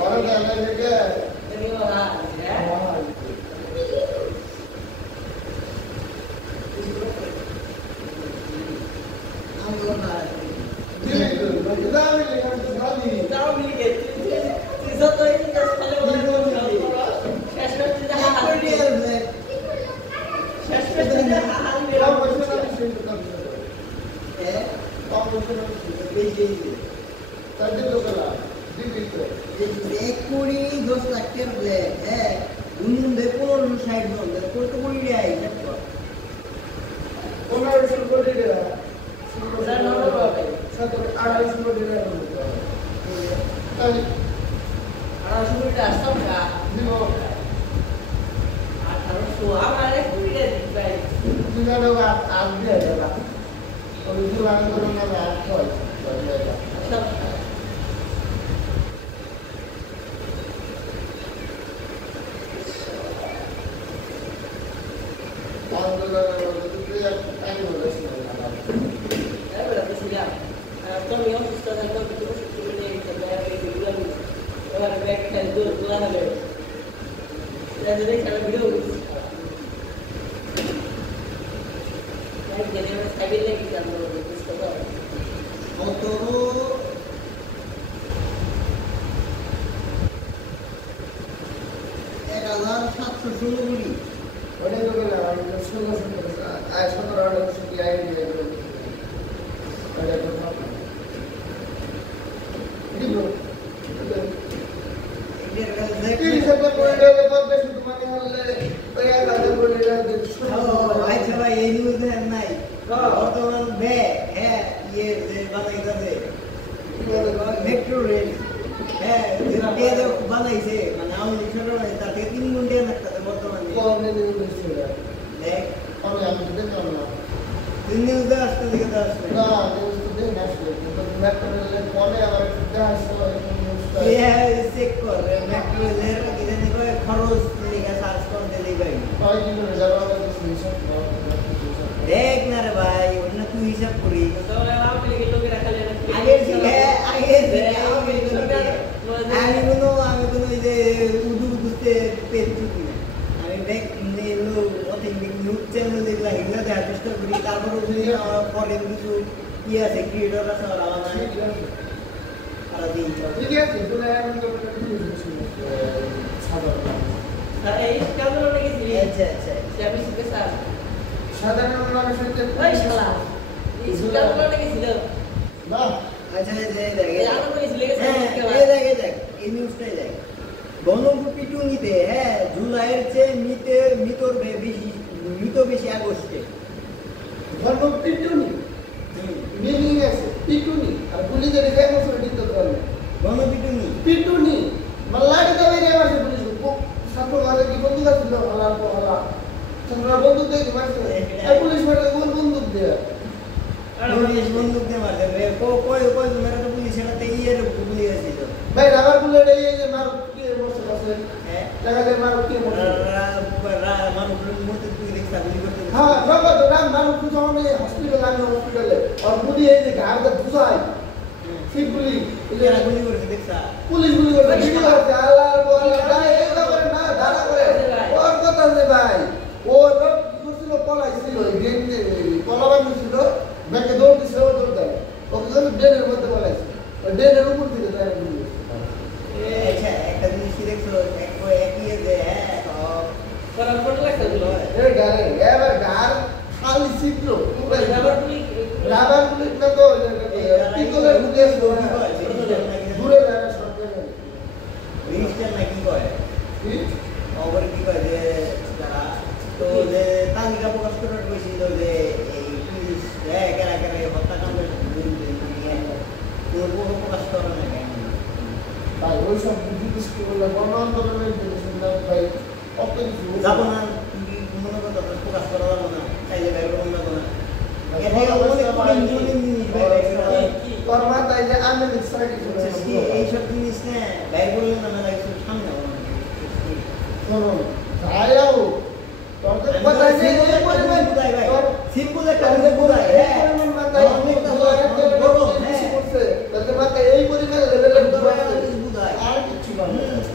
Ahora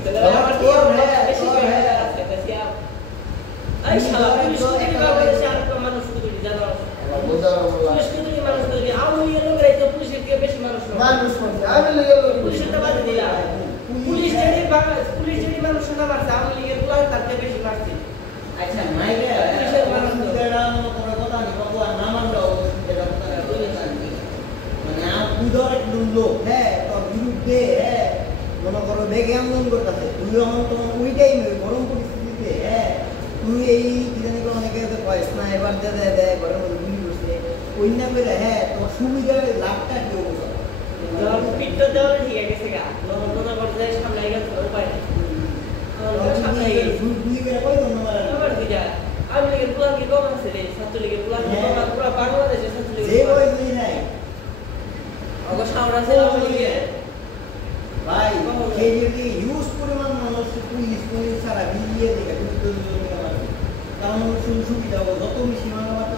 Simple এই শালা police কি বাংলাদেশে আর মানুষ তৈরি জানো পুলিশ কি মানুষ তৈরি আওয়ামী লীগের লোকেরাই তো পুলিশের থেকে বেশি মানুষ মারছে আওয়ামী লীগের লোক পুলিশের তো বাদ দিলা পুলিশ যদি মানুষ না মারছে আওয়ামী লীগের লোক তার থেকে বেশি মারছে আচ্ছা মাইরে পুলিশের মানুষ যারা কোনো কথা নেই বাবু আর না মানলেও এটা কথা বলে জানি মানে আপুদর একদম লোক হ্যাঁ তো বিরুদ্ধে হ্যাঁ মনে করো বেগে আন্দোলন করতেছে তুই যখন তোমার ওই টাইমে গরম পরিস্থিতিতে হ্যাঁ তুই এই দিনে অনেকে কয়েস না এবার দে ঘরের মধ্যে গুলি করছে ওই না করে হ্যাঁ তোমার সুবিধা লাভটা কি অবস্থা যখন পিঠটা দেওয়ার ঠিক আছে গা তখন তোমরা করতে সামনে গেছে উপায় নেই সামনে গুলি করে কই ধন্যবাদ আবার দিটা আমি লীগের প্ল্যান কি কম আছে রে ছাত্রলীগের প্ল্যান কি কম পুরো বাংলাদেশে ছাত্রলীগ যে কই নাই অবশ্য সামনে আছে আমি লীগের ভাই এই যদি ইউজ পরিমাণ মানুষ পুলিশ ছাড়া বিয়ে দেখে কিন্তু কারণ সুবিধা হবে যত বেশি মানবতা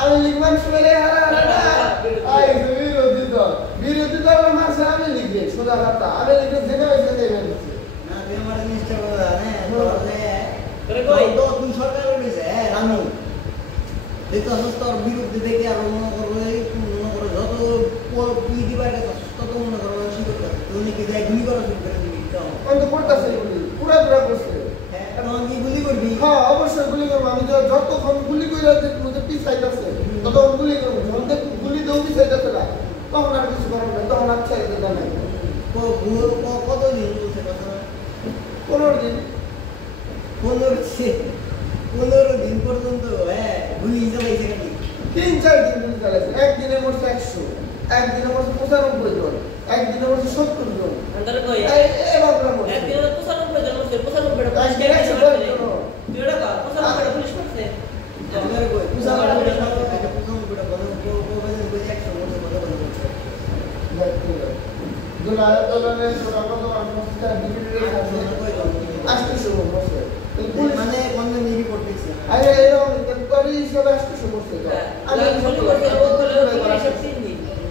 আমি লিখবেন শুনে বিরোধী দল মাসে আমি লিখবে সোজা কথা আমি লিখে জেনে দেবেন না আমার জিনিসটা বলা তো তুই সরকার রয়েছে হ্যাঁ রানু দেখো তোর বিরুদ্ধে দেখে আর মনে করবো যত কি দিবার তত মনে করবো করতে তুমি কি দেয় গুলি করা শুরু করে দিবি তো করতেছে পুরা করছে হ্যাঁ তখন কি গুলি করবি হ্যাঁ অবশ্যই গুলি করবো আমি যতক্ষণ গুলি করে মধ্যে পিছাইতেছে ততক্ষণ গুলি করবো যখন গুলি দেও পিছাইতেছে না তখন আর কিছু করার নাই তখন আর ছেড়ে দিতে নাই কতদিন বলছে কথা 15 দিন 15 দিন পর্যন্ত হ্যাঁ গুলি চালাইছে নাকি 3-4 দিন গুলি চালাইছে একদিনে মরছে 100 একদিনে মরছে 95 জন একদিনে মরছে 70 জন আন্দার কই এবার মরছে একদিনে 95 জন মরছে 95 টা পুলিশ কেন মারছে তুই এটা কর 95 টা পুলিশ মারছে আন্দার কই 95 টা বন্ধ কই 100 মরছে বন্ধ দুলা দলনে সোনা কত মানুষটা ডিগ্রি আসছে মরছে মানে কোন নিবি করতেছে আরে এরকম তরি হিসাবে আসছে সমস্যা তো আমি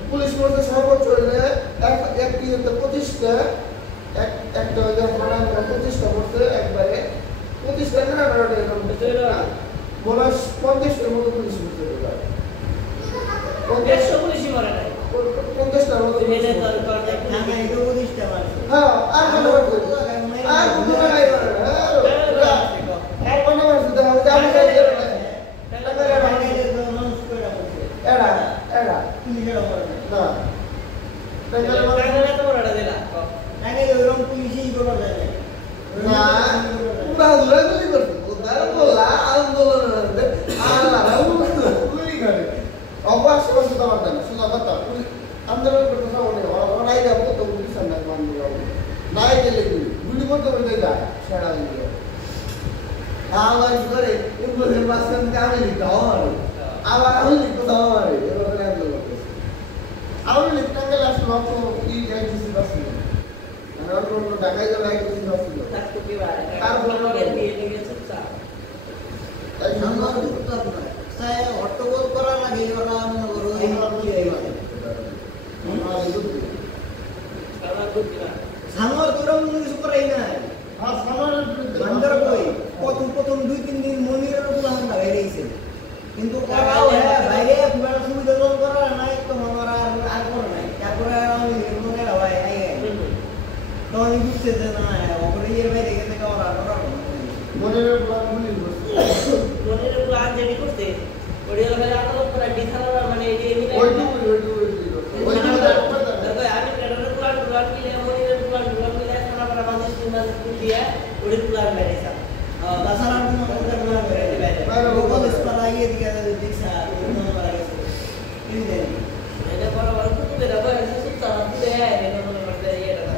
পুলিশ মধ্যে সর্বোচ্চ হলে এক দিনতে 25টা একটা যখন 25টা করতে একবারে 25টা না এরকম বলা 50টার মতো পুলিশ করতে পারে 100 পুলিশই মারে নাই 50টার মতো মেনে দরকার না না 25টা মারে হ্যাঁ আর কোনো আর কোনো নাই আন্দোলন করতে নাই যাবো তো পুলিশ নাই গেলে গুলি করতে বলতে যায় সেরা দিয়ে আওয়াজ করে ইংলিশের ভাষণ আমি লিখতে হবে আবার আমি লিখতে হবে এভাবে আন্দোলন করতেছে আমি লিখতে গেলে আসলে অত কি যাইতেছি বাসছিল মানে অন্য ঢাকায় যাবে একদিন বাসছিল তারপরে দিয়ে গেছে চাপ তাই আমার করতে হবে তাই হট্টগোল করার আগে ওরা মনে করো এই কি হইবে আমার বুদ্ধি সামর তোরা মনে কিছু করাই না আর সামর বান্দর কই প্রথম 2-3 দিন মনিরের উপর হামলা হয়ে গেছে কিন্তু করাও হ্যাঁ বাইরে পুরো সুবিধা লোন করা নাই তো আমার আর করে নাই তারপরে আমি মনে রাখাই আই তো আমি বুঝতে যে না ওপরে এর বাইরে গেছে কারণ আর করা মনিরের উপর মনিরের উপর আজ যেটি করতে ওড়িয়া হলে আদালত করা ডিথালা মানে এই এমনি ওই আমি কেডার প্লান কিলে মনিরের প্লান কিলে খানা para বাজিস দিয়া ওড়ি প্লান মেরেছা তাছাড়া কোনো কথা প্লান করে দিবে আর ওগুলো স্পালা ইয়ে দিকে দিছা কোনো করা গেছে কি জানি এটা বড় বড় কুতু বেরা বড় সুতা দিতে এটা মনে করতে এটা না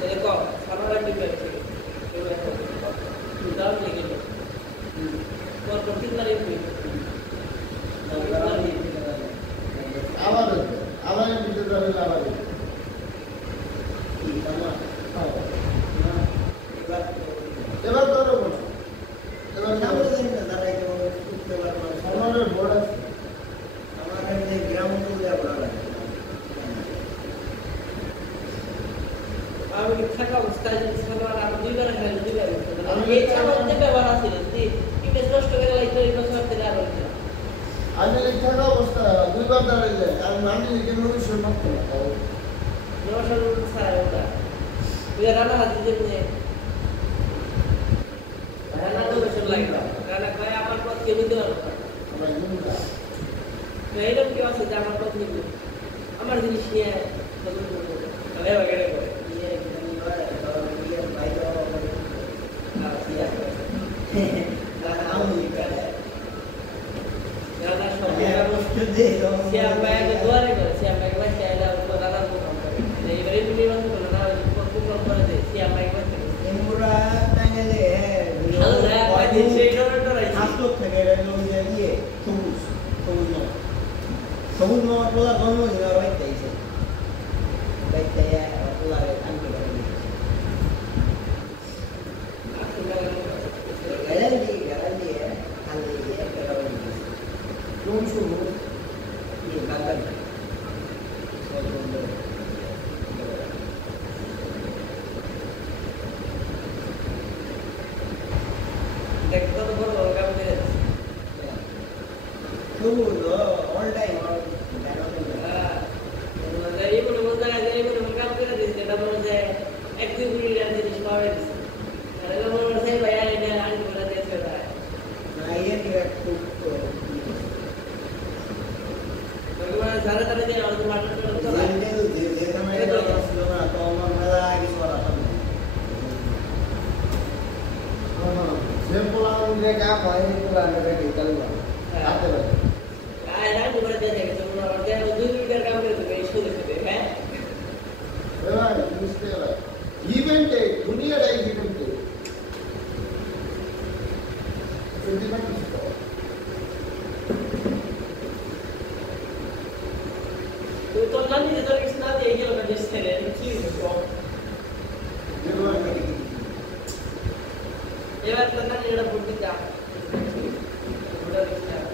দেখো সামনে দিবে দাও লিখে দাও और कितनी तारीख हुई आवाज ভিতরে যাবে আওয়াজ এবার ধরো এবার সামনে দিন না দাঁড়াইতে হবে এই সামান্য ব্যবহার আছে যদি ইমেজ নষ্ট করে লাইতো এই বছর থেকে আর হচ্ছে না আমি থাকা অবস্থা দুইবার দাঁড়িয়ে যায় আর আমি লিখে ভবিষ্যৎ মাত্র না নশোর ছাড়া ওটা ওই রান্না হাতে যে রান্না তো বেশি লাগবে রান্না করে আমার পথ কেউ দিতে পারবো না এইরকম কেউ আছে যে আমার পথ নিবে আমার জিনিস নিয়ে তাহলে বাগেরে করে siapa yang kedua nih siapa yang masih ada untuk dalam bukan jadi beri ini masuk ke dalam bukan pada siapa yang masih yang murah tanya deh kalau saya apa di sini itu lagi masuk ke dalam dunia dia tunggu pola kamu juga baik deh sih baik deh pola anti baik garanti ya kali ya kalau Tunggu ini kantor देखो तो बोल रहा हूँ मैं tunggu all time jadi ibu kamu kira di sini kamu saya aktif di dalam jenis mawar kalau kamu saya bayar ini anu berarti saya nah iya tidak bagaimana cara caranya harus dimakan betul dia namanya kalau sebelum atau lagi suara apa saya pulang mereka apa ini pulang mereka di Kalimantan ada lagi ada juga dia kayak semua orang dia dulu biar kamu itu kayak isu itu kan memang mesti lah event dunia ada event sentimen itu तो लानी जो एक सुना दिया ये लोग जिससे ने चीज को ये बात करना नहीं रहा बुद्धि का बुरा दिखता है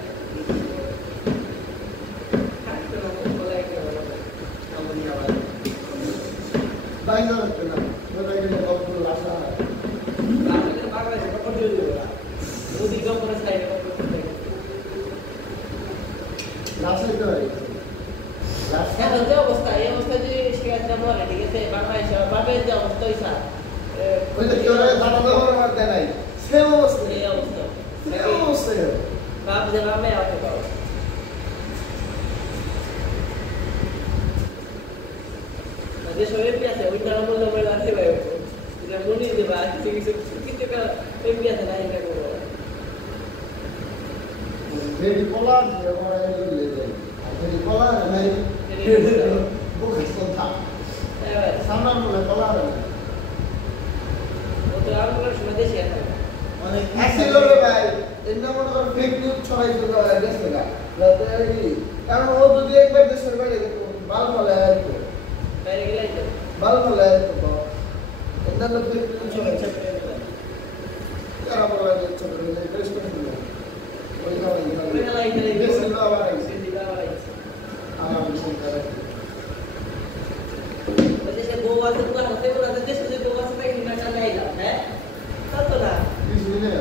तो ना बोला कि हम नहीं आवाज बाइक ना रखना वो बाइक में बहुत लाशा है लाशा के बाग में कपड़ दे दिया मोदी का पूरा साइड कपड़ दे लाशा तो है এখন যে অবস্থা এই অবস্থা যে শিকারটা বলে ঠিক আছে বাংলাদেশে বাংলাদেশ যে অবস্থা হইছে ওই তো কেউ দাঁড়া দাঁড়া মারতে নাই সেম অবস্থা এই অবস্থা সেম অবস্থা বাপ যে বামে আসে পাও যে শরীর আছে ওই নাম বলে বলে আছে ভাই এটা মনে দিবা কিছু কিছু কিছু কা ওই আছে না এটা করব বেডি পোলা যে আমরা এলে যাই বেডি পোলা নাই বুক সন্তা সামনে বলে পোলা না ও তো আমরা সময় দেশে আছে অনেক অ্যাক্সিডেন্ট হবে ভাই এমন মনে করেন ফেক নিউজ ছড়াই দিতে গেছে না কারণ ও যদি একবার দেশের বাইরে বাল ফলে আসবে বাইরে গেলাই তো বাল ফলে আসবে এন্দার ফেক নিউজ ছড়াই কারা বলা যে ছোট ছোট টেস্ট করে দিল ওই ওই না লাইট রে দেশের বাবা আইছে দিবা আইছে আমার বিষয় করে ওই যে গোয়া থেকে কোন হতে কোন দেশে যে গোয়া থেকে না না আইলা হ্যাঁ কত না কিছু নেই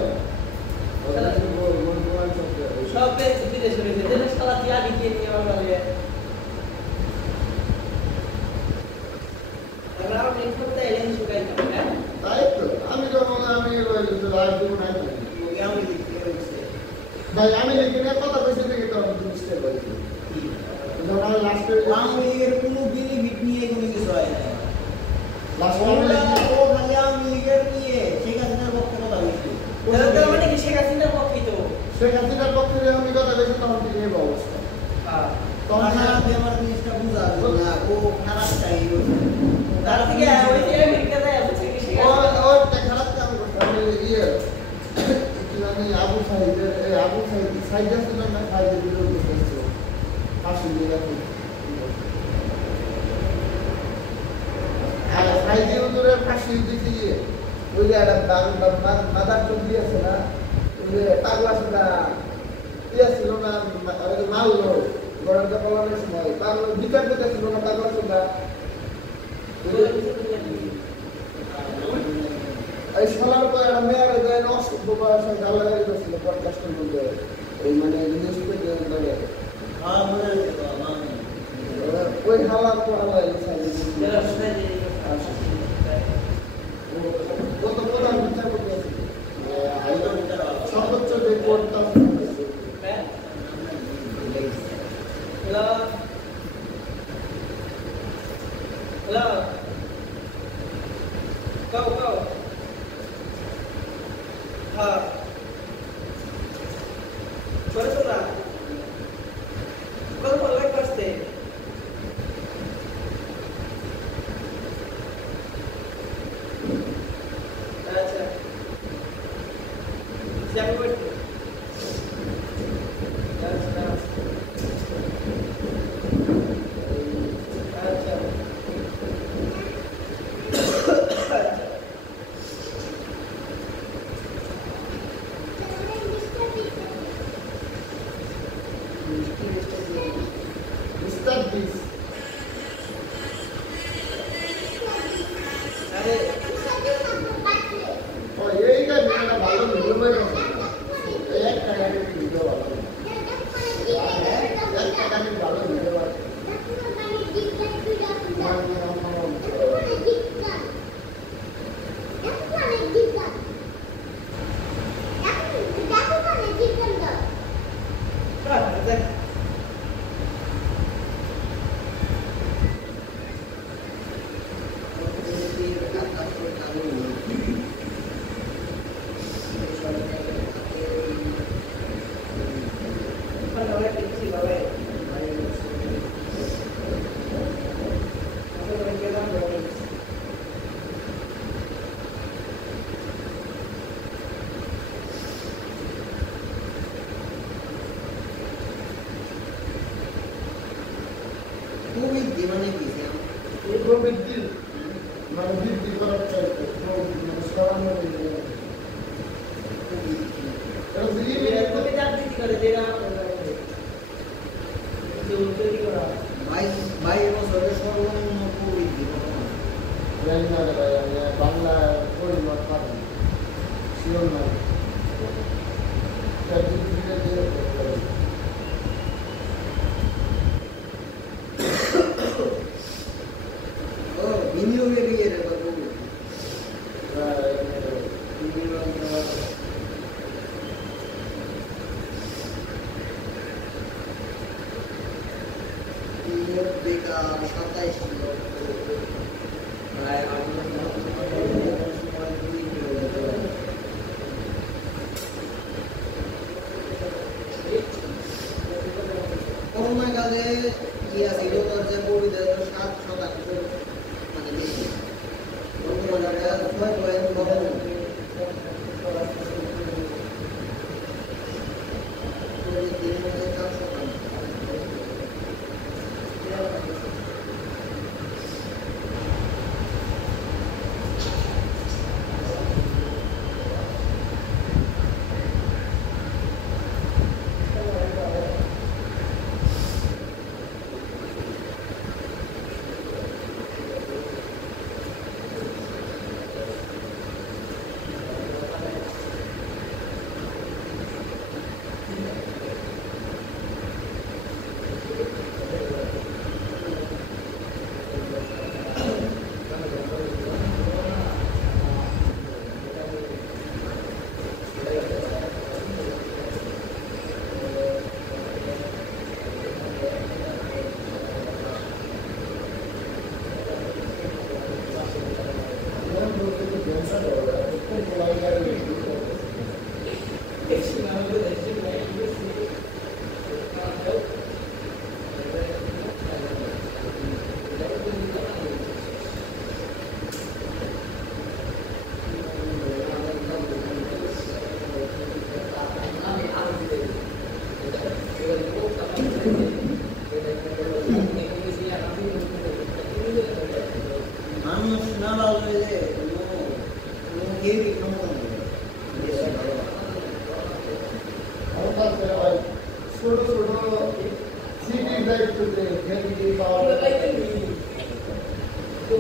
সব বিদেশে রয়েছে যেটা সালা দিয়া দিকে নিয়ে আমার বলে রাও নেই করতে এলেন শুকাই হ্যাঁ তাই তো আমি যখন আমি লাইভ দিব নাই আমি লিখতে হইছে ভাই আমি লিখি না কথা কইতে থেকে তো আমি মিস্টেক হইছে যখন আমি লাস্টে আমি এর কোনো বেনিফিট নিয়ে কোনো কিছু হয় না লাস্টে ও খালি আমি লিখে নিয়ে ঠিক আছে না পক্ষে কথা বলছি তার মানে কি শেখ হাসিনার পক্ষে তো শেখ হাসিনার পক্ষে আমি কথা কইছি তখন থেকে এই অবস্থা হ্যাঁ তখন আমার জিনিসটা বুঝা না ও খারাপ চাই তার থেকে ওই যে আমেরিকাতে আছে কি শেখ ও হাসিনা ও খারাপ কাম করছে আমি ইয়ে কি জানি আবু সাইদ সাইদ ছিল না সাইদের ভিডিও করতেছিল ফাঁসি দিয়ে রাখি আর সাইদের উপরে ফাঁসি দিতে গিয়ে ওই যে একটা মাদার চন্ডি আছে না ওই যে পাগলা সুদা ইয়ে ছিল না মারলো গরমটা পালানোর সময় পাগল বিচার করতে ছিল না পাগলা সুদা এই শোনার পর একটা মেয়ের দেয় অসভ্য ভাষা গালাগালি করছিল পডকাস্টের মধ্যে এই মানে নিউজ পেপার ধরে ওই হালার তো হালাই কত প্রধান বিচারপতি আছে সর্বোচ্চ যে কোর্টটা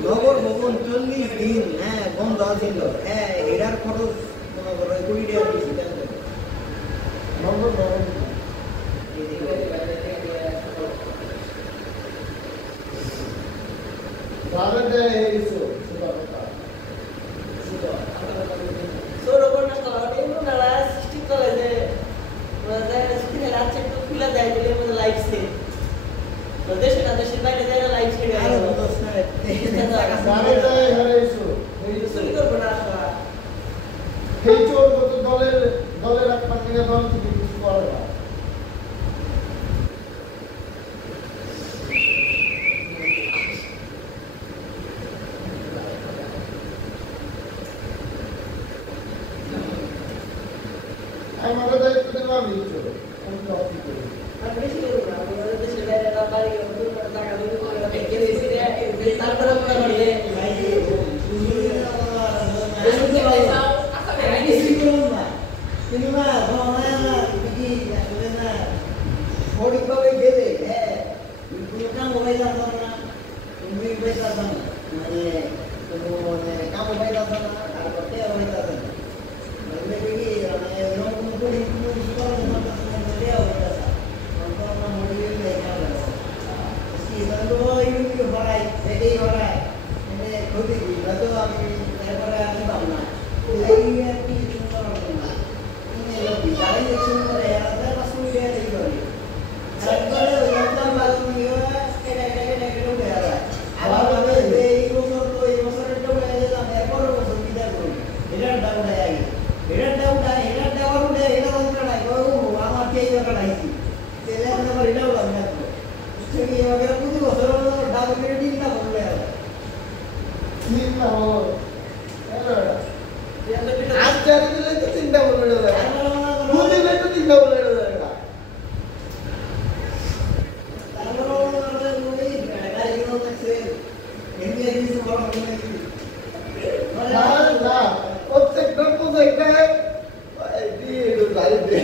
নগর ভবন 40 দিন বন্ধ ছিল। এটার খরচ মনে করো 20 টাকা বেশি দেন নম্বর গ্রামের দেয় এইসো সেটা কথা Solo con una cosa, uno nella scrittura de scrive la c'è tutto la dai delle live set. Lo devi la devi fare delle live set. আর বুঝছ না গ্রামের দেয় ঘরে এইসো Io sono ricordo una সেই চোর কত দলের এক পার্টিকে দল থেকে কিছু করে না আমাদের দায়িত্ব দেবো আমি চোর আমি তো অফিস করি ma invece io non devi vedere la pari che tu per la casa tu perché devi dire tanto la parole आज चार दिले तो तीनटा बोलले जाय दोन्ही दिले तो तीनटा बोलले जाय ना प्रत्येक डॉक्टर एकटा आहे ती झाली दे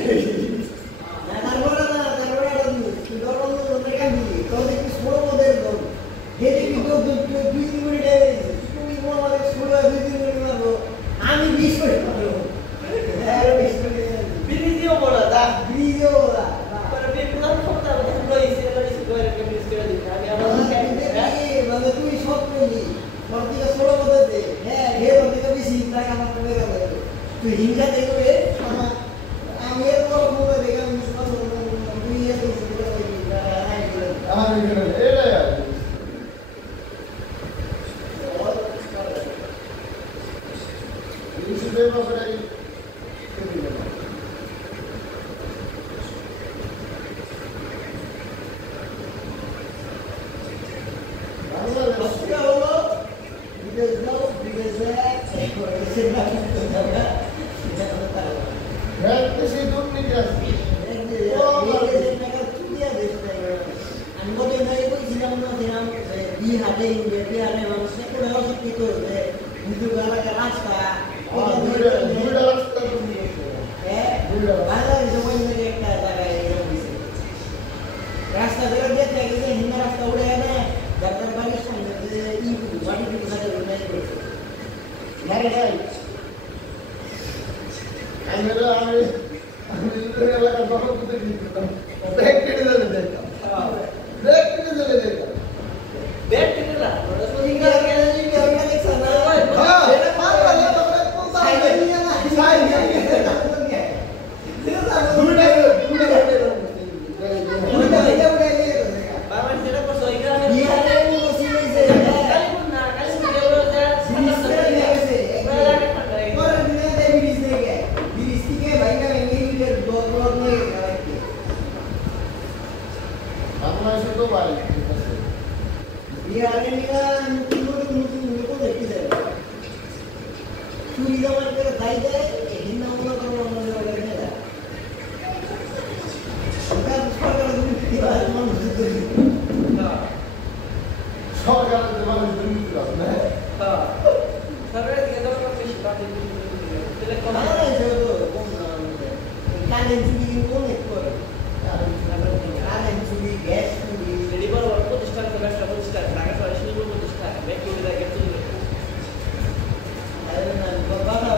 Video bola da video da para ver como não falta o que isso é isso agora que me escreve ali a minha mãe মানে তুই সব পেলি প্রতিটা 16 বছর দে হ্যাঁ এর প্রতিটা বেশি টাকা কামাই করে গেল তুই হিংসা দেখবে আমি এর পর বলে দেখলাম মিসকাল তুই এর কিছু করে আমি করে এটা ইসে দেব করে রাস্তা ধরে দেখতে গেলে হিন্দা রাস্তা উড়ে এনে ডাক্তার বাড়ির সামনে যে বাড়ি থেকে সাথে উড়ে গেছে গাড়ি গাড়ি আমি এলাকা দখল করতে গিয়েছিলাম ব্যাগ কেটে দিলে দেখতাম ব্যাগ কেটে দিলে দেখতাম बैठ के ना थोड़ा सा ঠিক আছে এই গাড়িটা দেখছ না হ্যাঁ এটা পার করলে তো করে কোন সাইকেল নিয়ে না সাইকেল নিয়ে দুইটা হেঁটে बाबा तेरा को सोई का বিহারে বসে রয়েছে कल को ना कल को देवरो जा ব্রিজ থেকে গেছে बड़ा के ठंडा है পরে দিনে ব্রিজ থেকে ব্রিজ থেকে ভাইকা ভেঙে গিয়ে ব্লক নিয়ে গেছে বাংলাদেশে তো বাড়ি ঠিক আছে বিহারে নিয়ে নতুন লোক দেখতে যায় চুরি জমা করে খাই দেয় হিন্দা মনে করো অন্য জায়গায় নিয়ে যায় ওটা সরকার বিহার মানুষ সরকারের যে মানুষ দুর্নীতি আছে না हां सगळे तिकडे जाऊन पैसे पाठवले त्याला কম कमाल আছে তো কম কানে চুরি কোন করে কানে চুরি গ্যাস চুরি লেডিবার ওর প্রতিষ্ঠান কমাস্টার প্রতিষ্ঠান ঢাকা শহরে শিল্প প্রতিষ্ঠান ব্যাংক করে দেখে চলে আরে না বাবা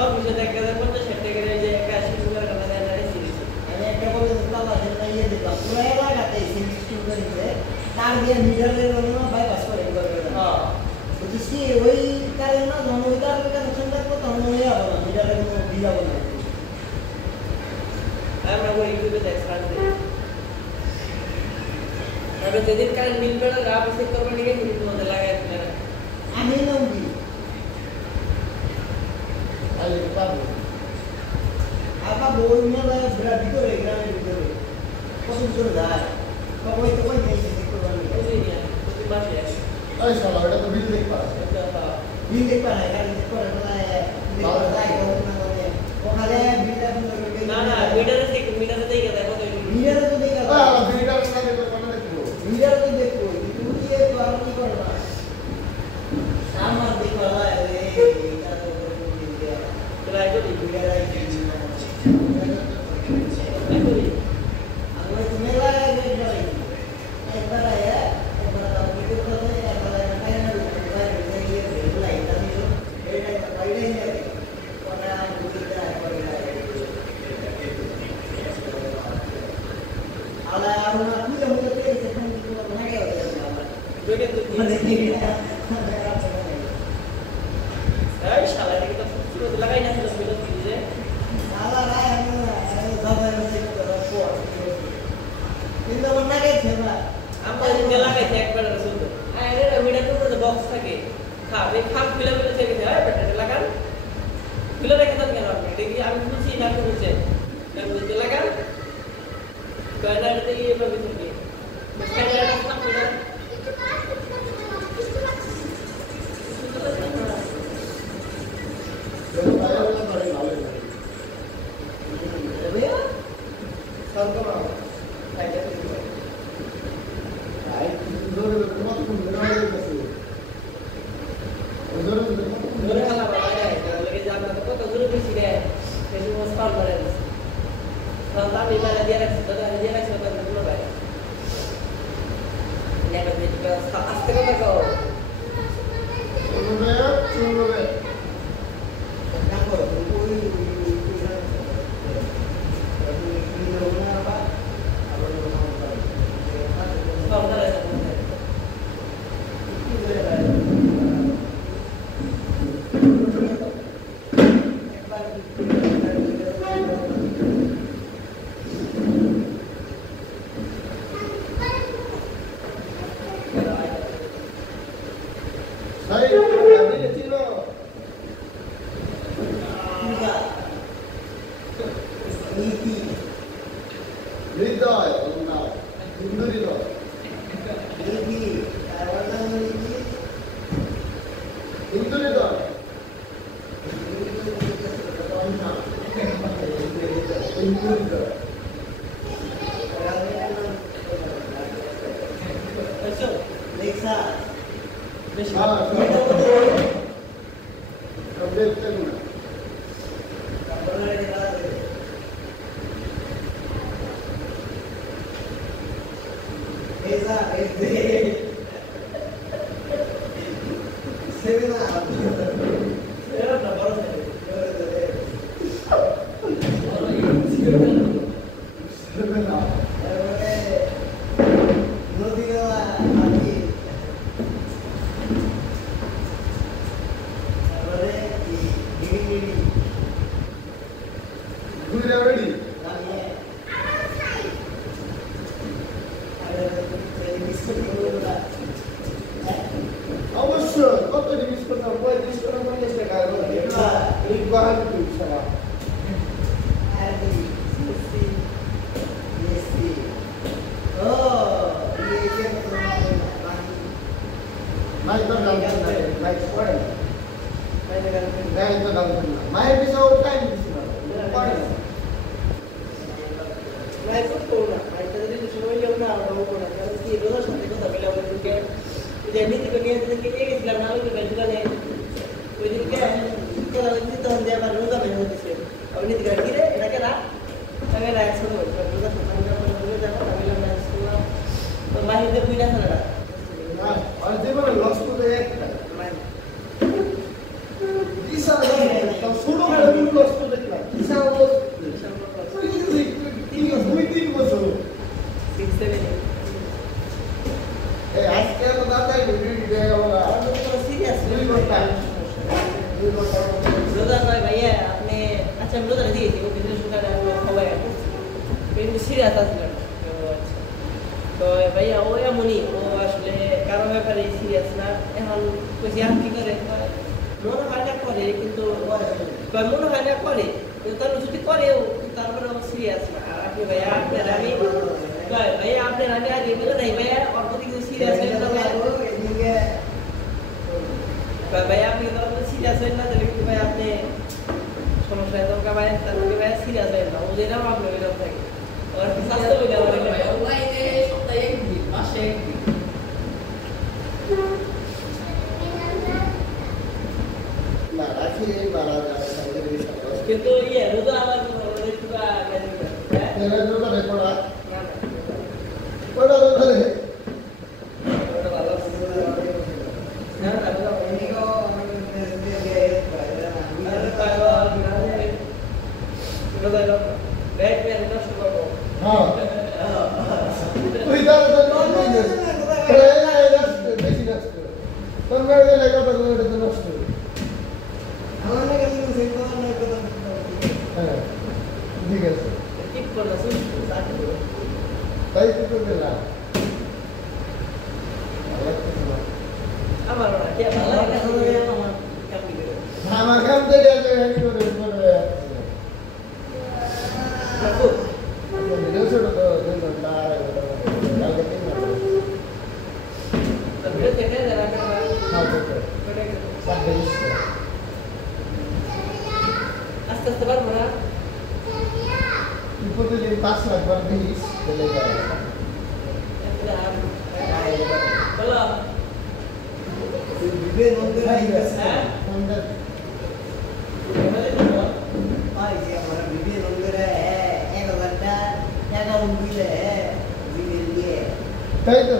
অফিসে দেখা যায় 50-60 টাকার এই যে 81 টাকার কথা দেয় না সিরিজ আমি একটা বলে তালা সেটা ইয়ে দিতাম পুরো এলাকাতে সিস্টেম করে দিলে তার দিয়ে মিডলের জন্য বাইপাস করে হ্যাঁ বুঝছিস কি ওই কারণে না যখন ওই তার কানেকশন থাকবো তখন মনে যাবো না মিডলের কোনো বিল যাবো না আমরা ওই ইউটিউবে দেখছিলাম তবে যেদিন কারেন্ট বিল বেড়ে রাব চেক করবেন ঠিক আছে কিন্তু মধ্যে লাগাই দিলেন আমি নঙ্গি আরে পাবো আপা বই নিয়ে যায় বিরাট ভিতরে গ্রামের ভিতরে কত ভিতরে যায় কই তো কই নেই চেক করবেন বুঝি না প্রতি মাসে আসে আরে শালা এটা তো বিল দেখবা বিল দেখবা না গাড়ি চেক করে না দেখবা যায় না মানে ওখানে বিলটা না না মিটারে থেকে মিটারে থেকে দেখো তো মিটারে তো দেখা বিলটা না দেখো কোন দেখবো মিটারে তো দেখবো কিন্তু কি তো আর কি করে না আমার দেখবা রে এটা তো দিয়ে ট্রাই করি মিটারে ট্রাই করি আমরা তো মেলা গেছে একবার আয়া একবার ভিডিও করতে একবার কাইনা লাইট দিল এইটা বাইরে নিয়ে ওরা বুঝিটা করে আলা আমরা পুরো হতে এসে ফোন করে না গেছে দুটো তো মানে এই শালা এটা তো পুরো লাগাই না ছিল বিল দিলে আলা রায় আমরা দাদা এসে করে পড় কিন্তু আমার না গেছে না আমরা যে লাগাইছে একবার শুনতো আরে মিটার তো বক্স থাকে খাবে খাপ ফিলে ফিলে থেকে যায় ব্যাটারি লাগান ফিলে রেখে দেন কেন আপনি দেখি আমি খুশি না খুশি আমি লাগান কয়নাতে গিয়ে পাবি তুমি কয়নাটা খাপ ফিলে শুরু কষ্ট দেখলাম বিশাল তিন বছর এই আজকে তো দাদা ভিডিও দিয়ে গেল না সিরিয়াস 2 ঘন্টা রোজা নয় ভাইয়া আপনি আচ্ছা আমি রোজা দিয়েছি ও কিন্তু সুগার খাওয়াই কিন্তু সিরিয়াস আসলে তো ভাইয়া ও এমনই ও আসলে কারো ব্যাপারে সিরিয়াস না এখন কইছি আর কি করে মনে হয় না করে কিন্তু মনে হয় না করে কিন্তু তার যদি করেও তারপরে ও সিরিয়াস না আর আপনি ভাইয়া আপনার আমি ভাইয়া আপনার আমি আগে বলে নাই ভাইয়া ওর প্রতি কিন্তু সিরিয়াস হয়ে না ভাইয়া আপনি তো সিরিয়াস হয়ে না তাহলে কিন্তু ভাই আপনি সমস্যা হয়ে যাবে ভাই তাহলে ভাই সিরিয়াস হয়ে না ও যেরকম আপনি ওইরকম থাকে আর কি স্বাস্থ্য হয়ে যাবে ভাই অনলাইনে সপ্তাহে একদিন মাসে একদিন না রাখি মারা যায় কিন্তু ইয়ে রোজা আবার একটু তেরে রোজা রেকর্ড না কোটা রোজা রে হ্যাঁ তুই তার বেশি নষ্ট তোর মেয়ে লেখাটা করে তো নষ্ট হ্যাঁ ঠিক আছে ঠিক করে তাই তো গেলাম আমার না কি ভালো লাগে আমার কাম করে আমার কাম থেকে আমি হ্যান্ড করে করে রাখো ভিডিও ছোট তো 2 ঘন্টা কালকে 3 ঘন্টা ভিডিও দেখে যারা হ্যাঁ সব দেখিস আস্তে আস্তে পারবো না প্রতিদিন 5 লাখ বার দিস চলে যায় বলো বিবেক মন্দির আই গেছে হ্যাঁ কোনটা আই যে আমরা বিবেক মন্দিরে 1000টা টাকা উঠলে বিবেক দিয়ে তাই তো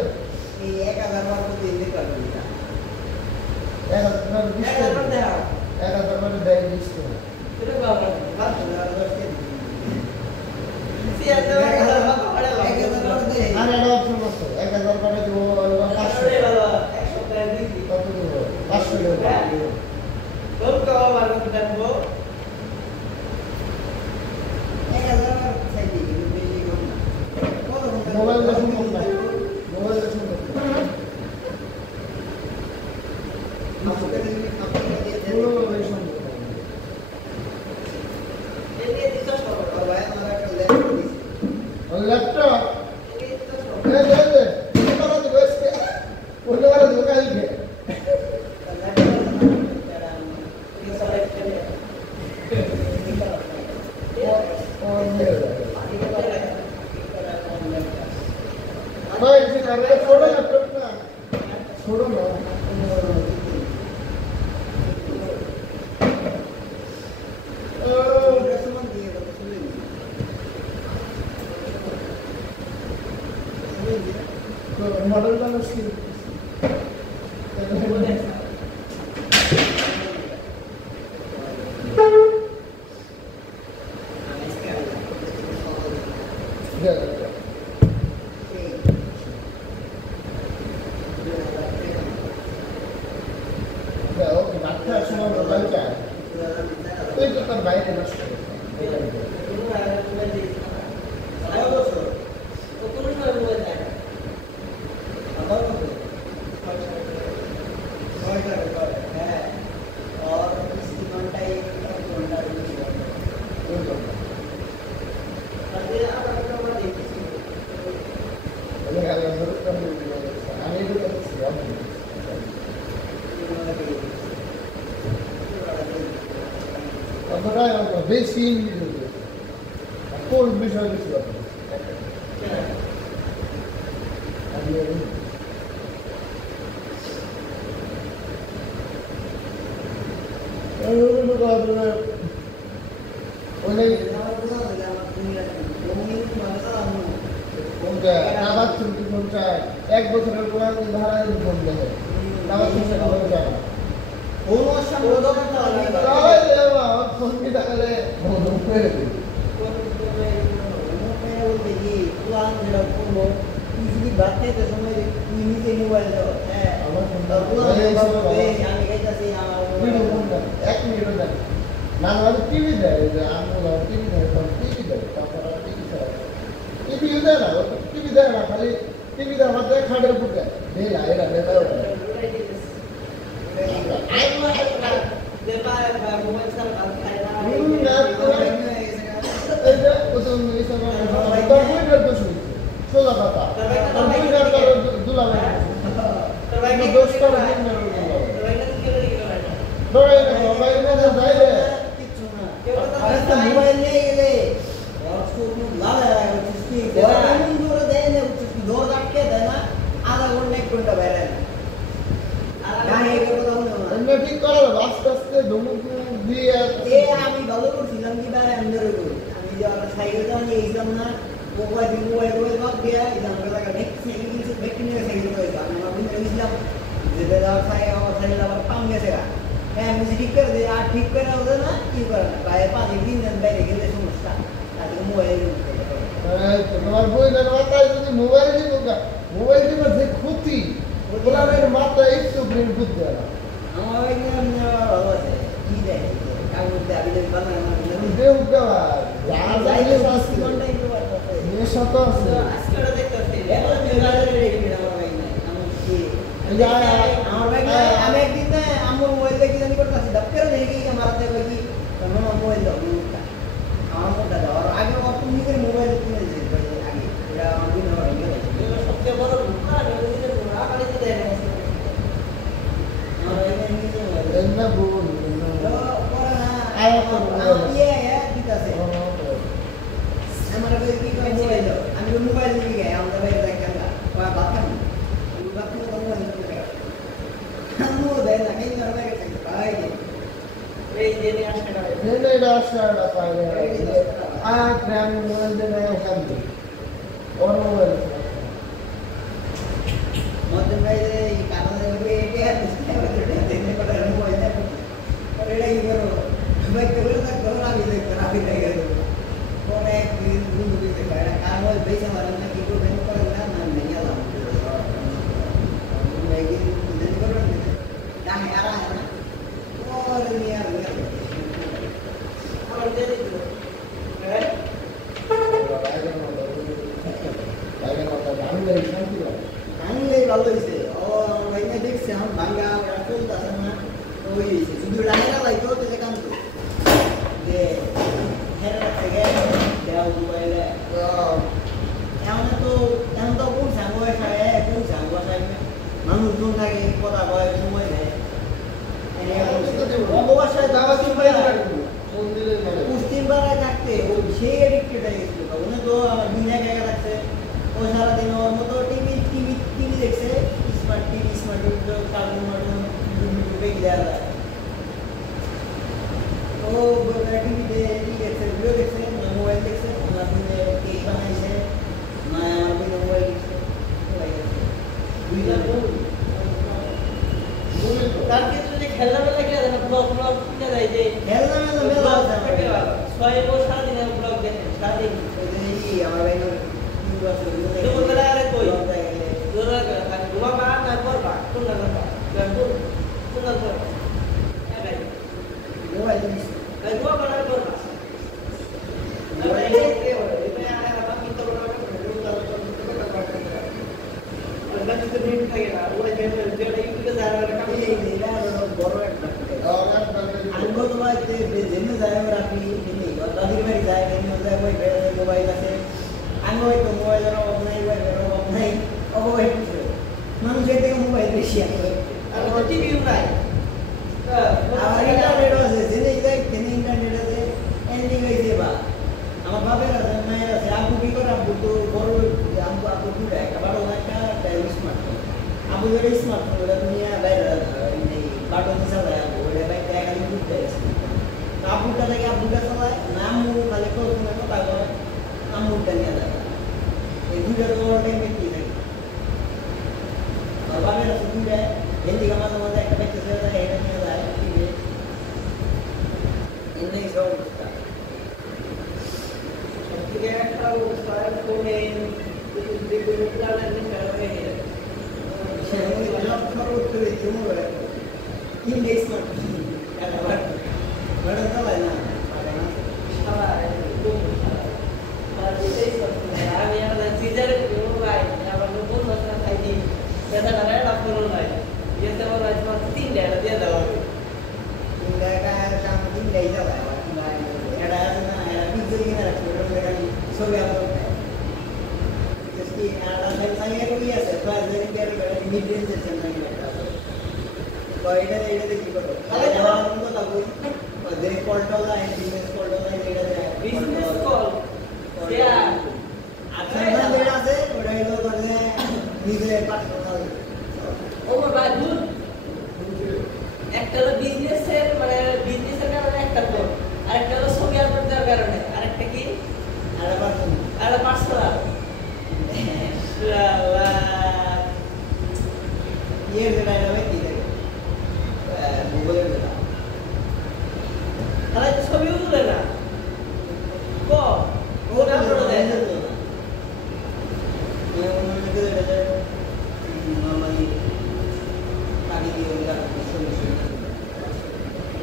এই 1000 বার প্রতি দিন করবে না 1000 দিস 1000 দাও 1000 দেয় দিস তো এটা বাবা বাস না দশকে সিয়া দাও 1000 বাবা পড়ে লাগে 1000 বার দে আর একটা অপশন আছে 1000 করে দিব 500 এক সপ্তাহে দিই কত দিব 500 দেব তোর কাও বার করতে দেবো 1000 বার চাই দিই বেশি কম না মোবাইল দেখুন না মোবাইল দেখুন পুরো ওই সম্ভব এনে দিতে সব ভাই আমার একটা ল্যাপটপ দিছি ল্যাপটপ এনে দিতে সব দে তোরা তো বসে ওটা আর দোকান কে ভাই যে করে ছোট ল্যাপটপ না ছোট না মডেল বানানো স্কিল ওকে ডাক্তার সময় মোবাইল চায় তুই তো তার বাইরে নষ্ট আমি তো আপনারা বেশি কোন বিষয় বেশি অনেক কোনটা আবার তুমি কোনটা 1 বছরের পুরান ধারা ফোন দেয় আবার তুমি খবর যায় না কোন সময় তাহলে দেওয়া ফোন থাকলে বন্ধ করে দিই বলতে কি প্লান যেটা করবো তুই যদি বাদ খাইতে সময় তুই নিজে মোবাইল দাও হ্যাঁ আমার আমি খাইতেছি আমার এক মিনিটও দেয় না টিভি দেয় আমরা টিভি দেয় টিভি দেয় তারপর টিভি দেয় টিভিও দেয় না টিভি দেয় না খালি টিভি দেওয়ার মধ্যে খাটের উপর দেয় ঢেলা এটা ঢেলা সোজা কথা দুলা মোবাইল নিয়ে গেলে দৌড় আটকে দেয় না আধা ঘন্টা 1 ঘন্টা বাইরে ঠিক করে আস্তে আস্তে ধমক দিয়ে আমি ভালো করছিলাম কি বাইরে আমি যে সাইকেল চালিয়ে গেছিলাম না মোবাইল বাদ দিয়া আমার লাগা সাইকেল কিনছে ব্যক্তি নিয়ে সাইকেল করে আমি গেছিলাম যেতে যাওয়ার সাইকেল আবার পাম গেছে হ্যাঁ আমি ঠিক করে দিই আর ঠিক করে ওদের না কি করে না বাইরে 5 দিন বাইরে গেলে সমস্যা তাদের মোবাইল তোমার বই না মাথায় যদি মোবাইল দিব মোবাইল দিব যে ক্ষতি ওগুলার মাথায় একটু ব্রেন বুঝতে দেয় না আমার ভালো আছে কি দেয় কাগজ দিয়ে আমি বানানো দেউ দেওয়া যা যাইলে 5 ঘন্টা একটু নিয়ে শত আছে আজকে দেখতেছি আমার ভাই আমি একদিন আমার মোবাইল দেখি জানি করতেছি ডাক্তার দেখি আমার হাতে কই আমার মোবাইল দাও আমার মোটা দাও আর আগে অত নিজের মোবাইল কিনে দিয়েছে আগে এটা আমার দিন হয়ে গেল সবচেয়ে বড় ভুকা নিজের আকারে দেয় না আমার এই নিজে মোবাইল এন্না বল আয়া তো ইয়ে দিতাছে আমার ভাই কি করে মোবাইল আমি মোবাইল নিয়ে গিয়ে আমরা ভাই দেখেন না বাতাম বাতাম তো মোবাইল নিয়ে আমু দেয় না কেন করে ভাই এই যে নিয়ে আসতে পারে নেই রাস্তাটা পাইলে গ্রাম মোবাইল দেয় ওখানে ওর মোবাইল মধ্যে ভাই এই কারণে এটা দেখতে পারে মোবাইল এটা কি করো ভাই তো বলে না করো আমি দেখে পরে দিন দিতে পারে কারণ ওই বেশি মারে না কি করবে করে না না নেই আলাম এই দিন করো না হারা না और নিয়ে আর আমার দিয়ে দিত হ্যাঁ আনলে ভালো হইছে ও ভাইয়া দেখছে हम ভাঙা রাখুন তাছাড়া না ওই শুধু রাখা লাইতো তো যে কাম যে হেরা থেকে দেও মোবাইলে এখন তো কোন সাঙ্গয় খায় কোন সাঙ্গয় খায় মানুষজন থাকে কথা কয় সময় দেয় অবশ্যই দাবা পুষ্টির বেলায় থাকতে ওই সেই এডিক্টেড হয়ে গেছিল উনি তো আমার দিনে জায়গা থাকছে ও সারাদিন ওর মতো টিভি দেখছে স্মার্ট টিভি কার্টুন ইউটিউবে দেওয়া যায় ও টিভিতে দেখছে ভিডিও দেখছে মোবাইল দেখছে আমার দিনে কেক বানাইছে না আমার দিনে মোবাইল দেখছে তার ক্ষেত্রে যে খেলামেলা গেলে ব্লগ কিনে দেয় যে খেলনা মেলা আছে 6 বছর সারাদিন ব্লগ দেখে সারাদিন আমার ভাই দুপুরবেলা আরে কই ঘুমা বা না করবা কোন না করবা কোন না করবা মোবাইল ঘুমা বা না করবা বড় একটা আনবো তোমার যেমনি যায় রাখি দাদির বাড়ি যায় মোবাইল আছে আনবো হয়তো মোবাইলের অভাব নাই অভাব নাই অভাব মানুষের থেকে মোবাইল বেশি আসবে আর টিভিও নাই আমার ইন্টারনেট আছে জেনে যায় কেন ইন্টারনেট আছে এন্ডিং হয়েছে বা আমার বাপের আছে মায়ের আছে আব্বু কি করে আব্বু তো বড় আব্বু দুটা একটা বড় একটা স্মার্টফোন আব্বু যেটা স্মার্টফোন ওটা তুমি বাইরে বাটন চালায় আব্বু ওটা বাইরে একালি ঘুরতে গেছে আব্বুটা থেকে আব্বুটা চালায় না আম্মু খালি কল্পনা কথা বলে আম্মুটা নিয়ে যায় এই দুইটা তো টাইম কি থাকে আর বাপের আছে দুইটা এদিকে মাঝে মাঝে একটা ব্যক্তি ছেড়ে যায় এটা নিয়ে যায় টিভি এমনি অবস্থা সবথেকে একটা অবস্থা ফোনে বিভিন্ন প্ল্যানের নেশা হয়ে গেছে ইন্ডেক্স ম্যাডাম চালায় না সারা আর যেটাই আমি আমার সিজারে ভাই আমার নতুন মাত্রা খাইনি এটা না এটা করুন ভাই যেতে আমার আজ মাত্র 3 টাকা দিয়ে দাও ছবি বিজনেস কল ও ভাই দুধ একটা হলো বিজনেসের মানে বিজনেসের কারণে একটা কোড আরেকটা হলো ছবি আপলোড দেওয়ার কারণে আরেকটা কি আর পার্সোনাল তাহলে ছবিও তুলে না ক কোড আপলোড দেয় না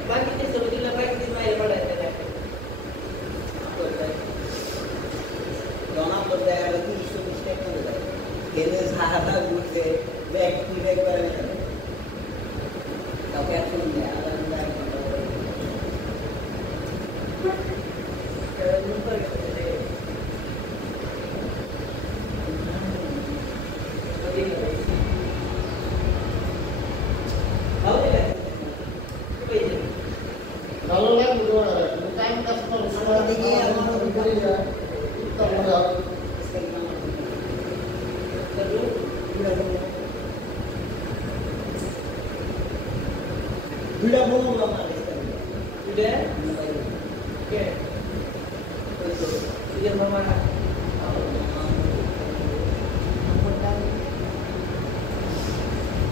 বাকি যে ছবি তুলে বাকি দিন মাইল পড়াইতে দেখে ভালো লাগবে ওরা টাইম কাজ করে আমার দিকে আমার করে যায় তারপরে দুইটা বলবো আমার Udah? Oke. Iya mama.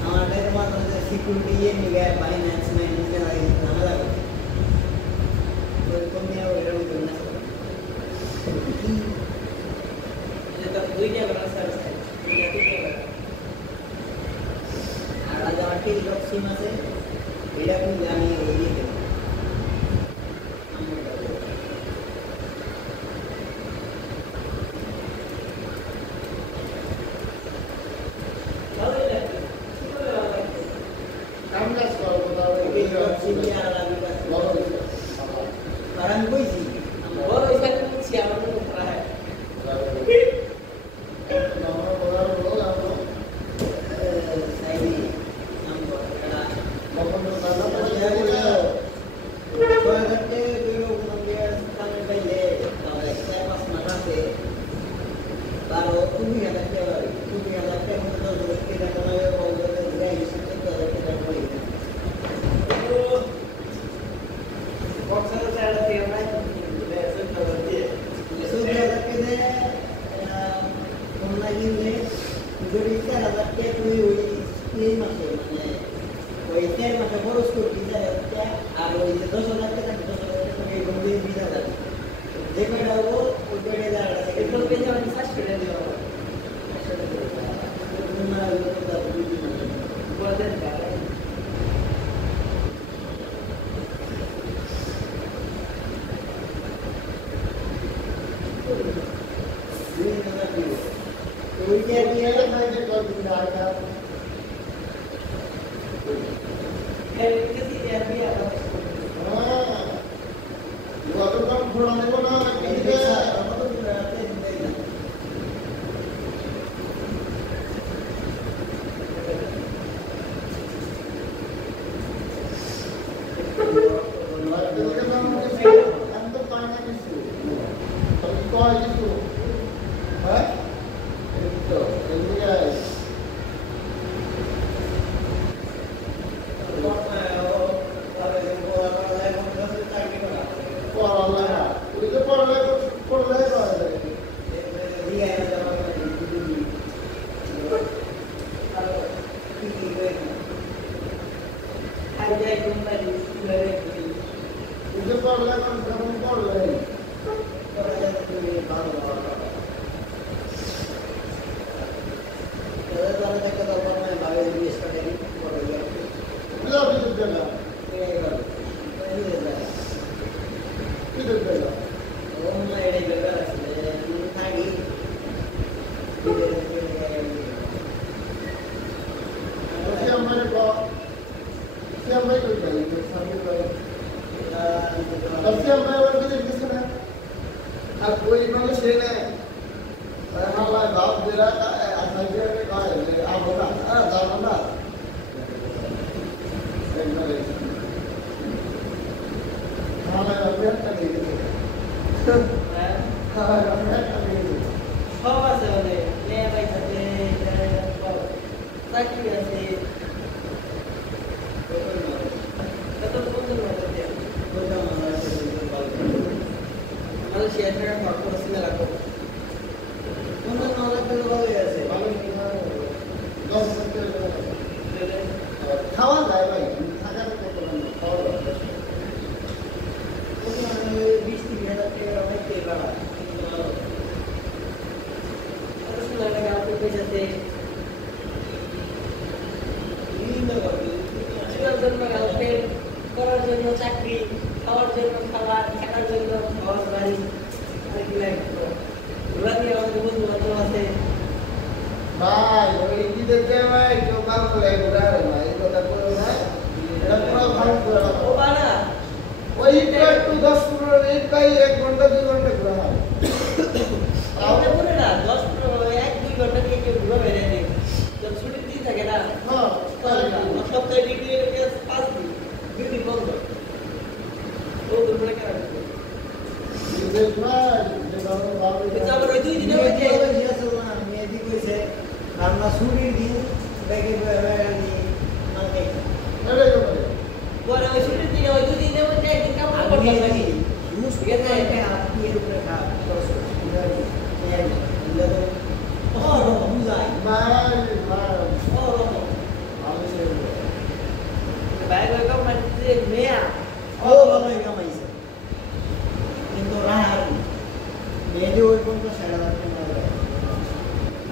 আমাদের মাঝে সিকিউরিটি এর নিয়ে ফাইন্যান্স ম্যানেজার আই নামলা ওই কোনে ওরা ওই না Kita duitnya berasa besar. Duitnya আর আজ আমার কি লোক সিম আছে এটা কোন জানি ওই দিকে Lalu ya. Coba lagi. কাম কাজ করবো তাহলে এই লোক সিম আর লাগি আর আমি কইছি Baru ikan siapa tuh pernah? Saini নাম বড় Boxer saya ada yang lain. Itu biasanya bisa sudah dia. Buat apa? Wah, মানুষ যখন পড়লে পরে যাতে তুমি ভালো ভালো তাহলে তাহলে একটা দরকার নাই ভাবে জিনিস কাটে পড়ে যাবে বিদ্যুৎ জায়গা এই গেল এই যায় বিদ্যুৎ জায়গা ওমা এড়ে গেল আসলে থাকি সিয়ামারে ক সিয়ামাই কই যাই সামনে করে সিয়ামাই ওর দিকে কিছু না আর कोई মানে সে না হালা বাপ দেরা আসাই দিয়ে কয় যে আমরা যাব না হালা আমি একটা দিয়ে দিই হ্যাঁ আমি একটা দিয়ে দিই সব আছে মানে ভাই সাথে চাকরি আছে কত সুন্দর মতো মালয়েশিয়া থেকে ভাগ করছি না রাখো কোন নলেজ পেলে ভালো আছে খাওয়া যায় ভাই থাকার কত খাওয়া যায় কোন 20-30,000 টাকা অনেক টাকা পড়াশোনা লাগে আপনার পয়সাতে জীবনের জন্য গার্লফ্রেন্ড করার জন্য চাকরি খাওয়ার জন্য খাবার থাকার জন্য খাওয়ার বাড়ি আর কি লাগতো ঘোরা দিয়ে আমাদের বন্ধু বান্ধব আছে ভাই ওই ঈদের ভাই কেউ কাম করে ঘোরা না এই কথা বলো না এটা পুরো ভাগ করে ও বানা ওই একটু 10-15 মিনিট ভাই 1 ঘন্টা 2 ঘন্টা ঘোরা হয় আপনি বলে না 10-1-2 ঘন্টা থেকে কেউ ঘুরে বেড়ে নেই যখন ছুটির দিন থাকে না হ্যাঁ সপ্তাহে ডিগ্রি 5 দিন 2 দিন বন্ধ ও দুপুরে কেন ঈদের ভাই যে বাবা বাবা কিন্তু আবার ওই 2 দিনে ওই যে মেয়েদি কইছে আমরা ছুটির দিন ব্যাগে মানে এরে করে পরে ওই ছুটির দিনে ওই 2 দিনে ওই একদিন কাম করতে লাগে ঠিক আছে আপনি এর উপরে খা খরচ বুঝাই ভাই ভাই ও রকম আমি ব্যাগ ওই কাম মানে মেয়া ও ভালোই কামাইছে কিন্তু রাহার মেয়েদি ওই পর্যন্ত 60,000 টাকা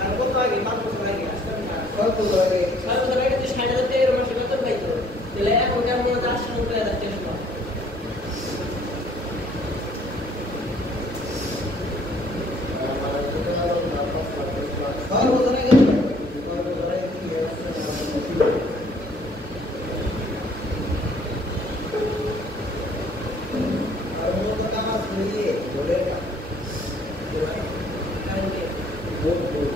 আর কত আগে 5 বছর আগে আসলে না কত লাগে 5 বছর আগে তুই 60,000 টাকার মাসে বেতন পাইতো তাহলে এখন কেমন 8,000 টাকা দিতে হবে কত বছর আগে কত বছর আগে কি আর মত কাজ করিয়ে ধরে কাজ ভোট ভোট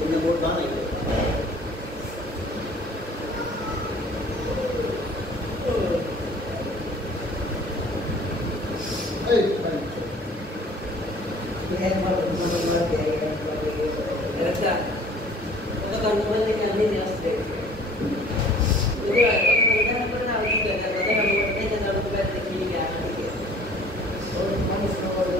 এনে ভোট বানাই এই ভাই একটা কত কাম করে দেখে আমি নিয়ে আসতে ওগুলা কথা করে না আমি কি কথা আমি এটা জানো তো বাইরে দেখি নিয়ে আসতে ওই মানুষ না করে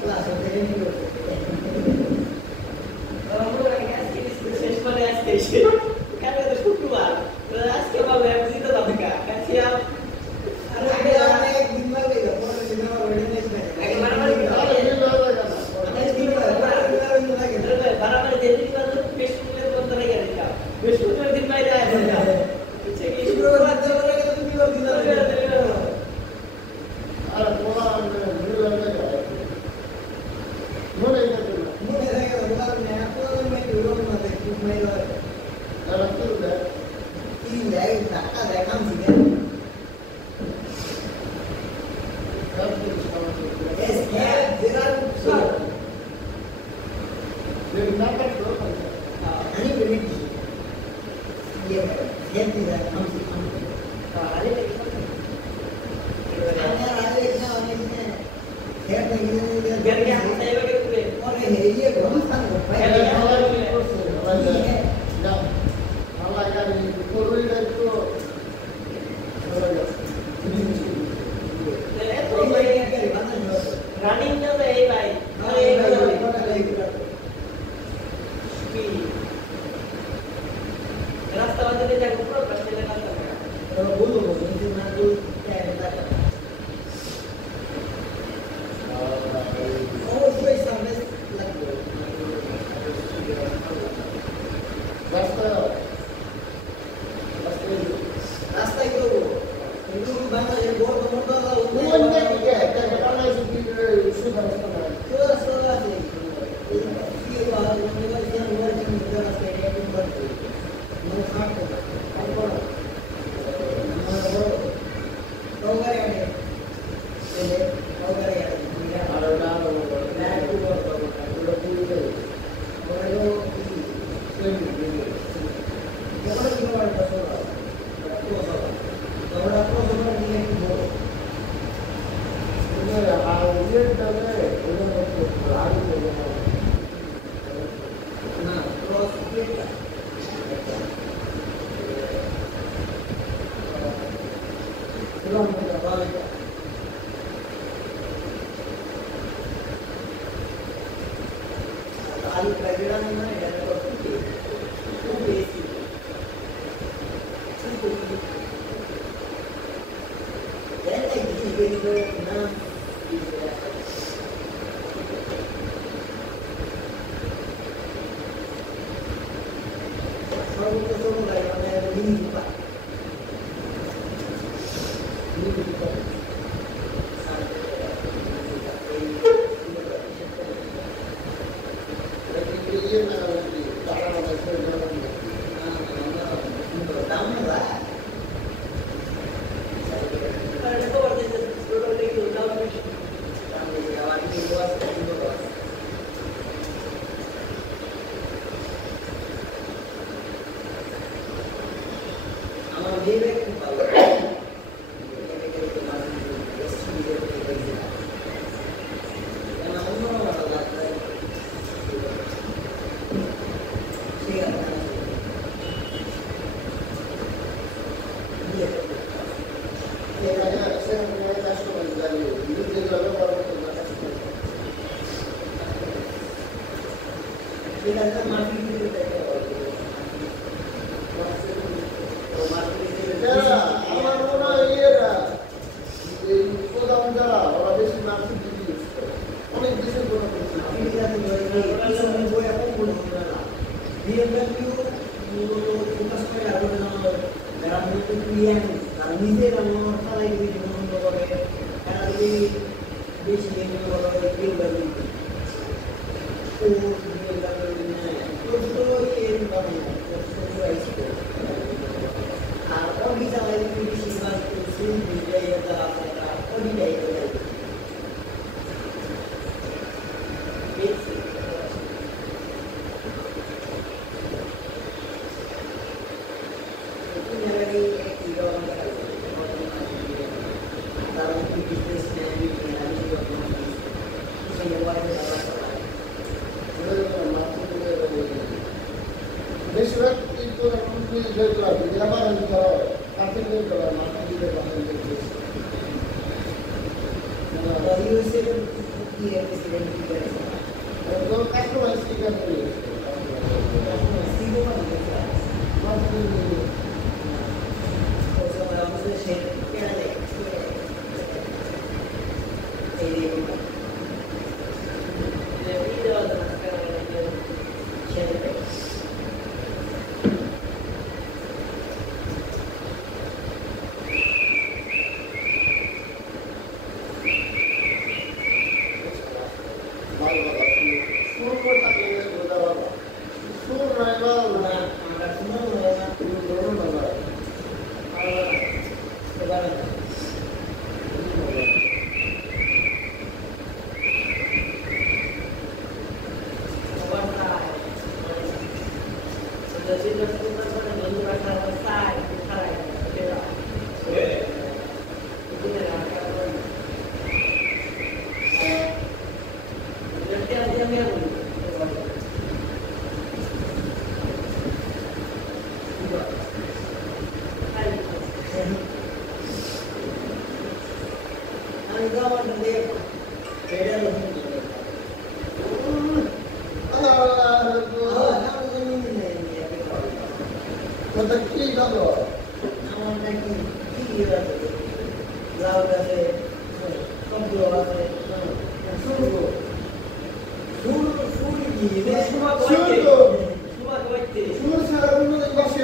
ক্লাস হতে আমরা আজকে শেষ করে আজকে কেন তো শুক্রবার আজকে ভালো একদিন তো যাবে কা কাছে আরে অনেক দিন লাগে পরে দিন আমার ওই নেই আগে মারামারি আরে দিল লাগে না অনেক দিন লাগে বারাবারে যে দিন বাদ ফেসবুকের বন্ধ হয়ে গেছে ফেসবুকের দিন বাইরে আয় না ইচ্ছে কি শুক্রবার রাত যাওয়ার আগে তুমি কি দিন লাগে আর পোলা দিল লাগে মনে করে মনে Biar hatta saya bagi kulit. Running nya tuh baik. Rasta वाले जाकर पूरा प्रश्न लगा था। রাস্তা itu bangsa yang bor Sur কথা কি ভালো শুনুন সারা বসে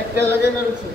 একটা লাগে না রয়েছে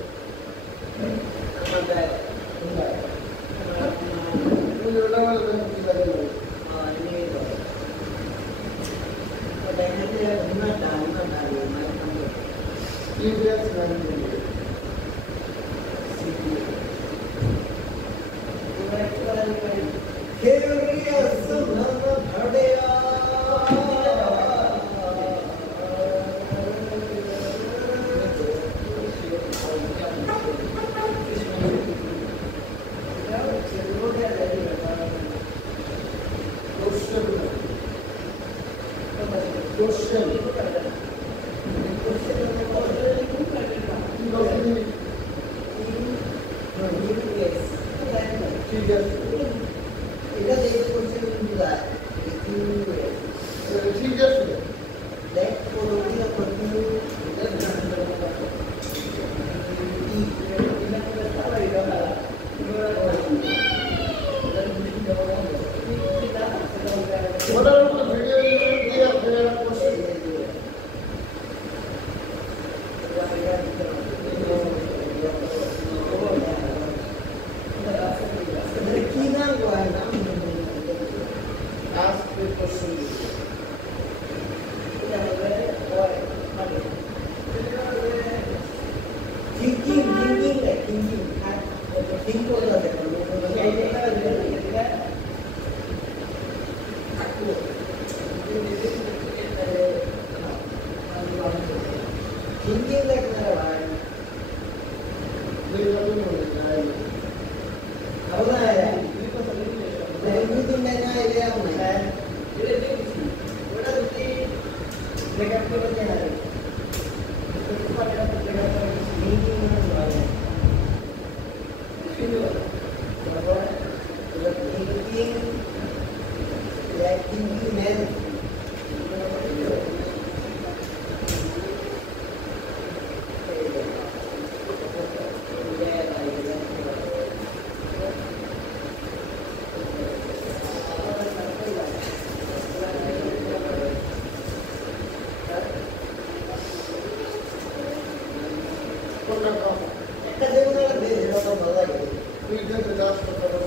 একটা দেবো না দে যেটা তো ভালো লাগে তুই যেতে যাস কথা বলে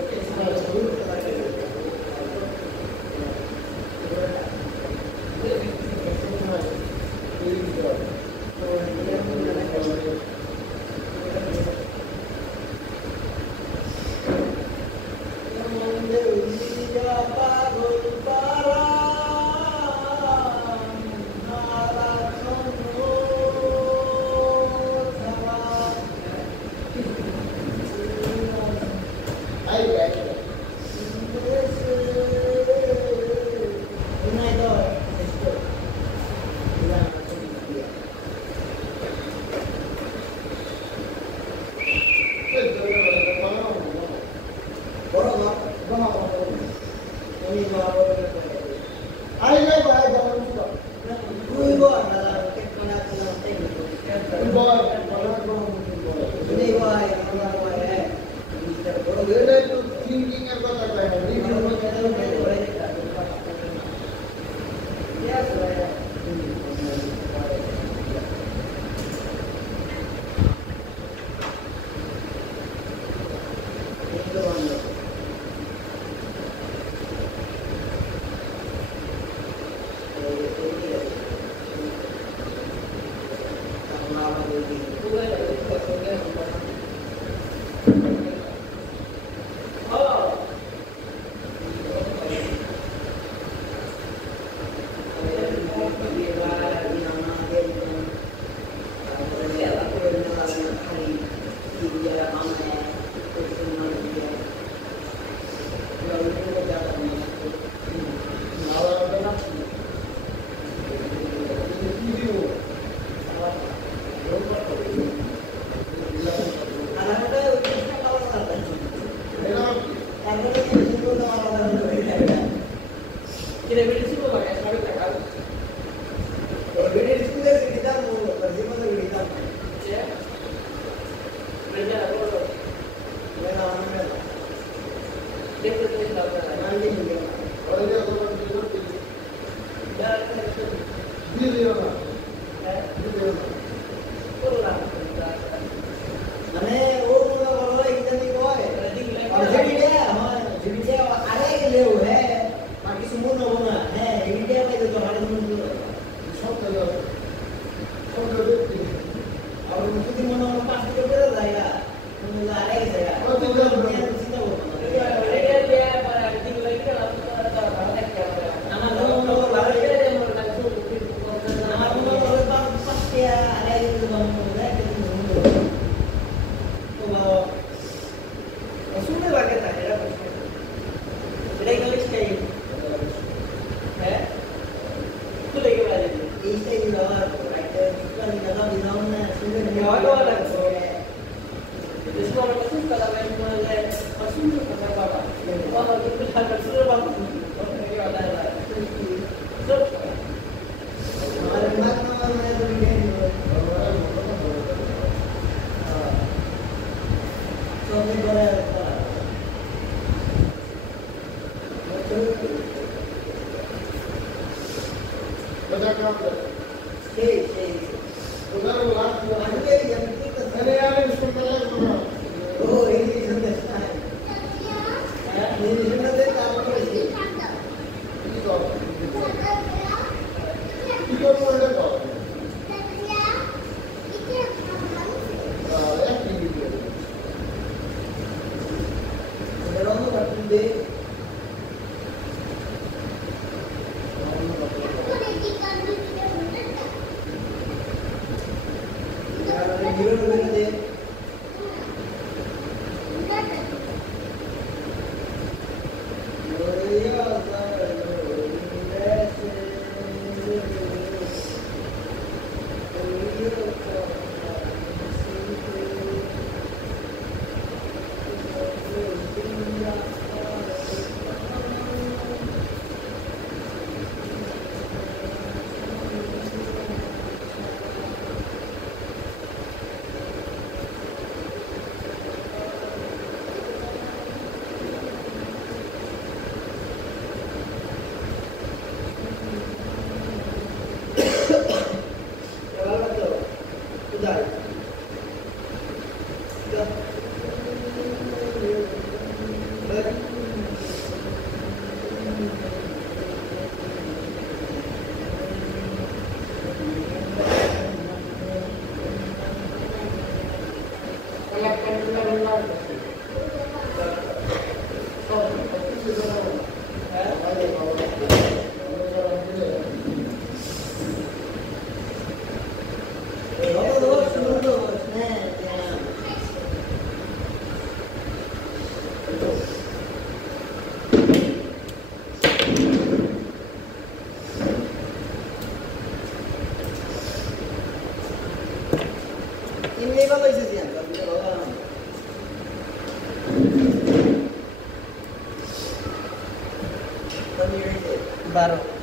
12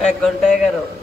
1 ঘন্টা 11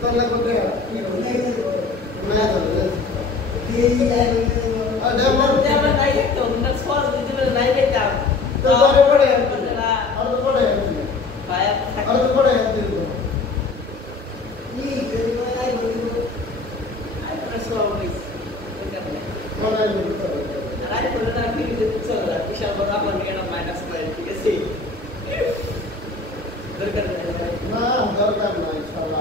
তাহলে কোটে কি না আমার নাই দেখতো না সর দিতে নাই দেখতাম তো ধরে পড়ে আর তো পড়ে ভাই আর তো পড়ে না দরকার নাই সালা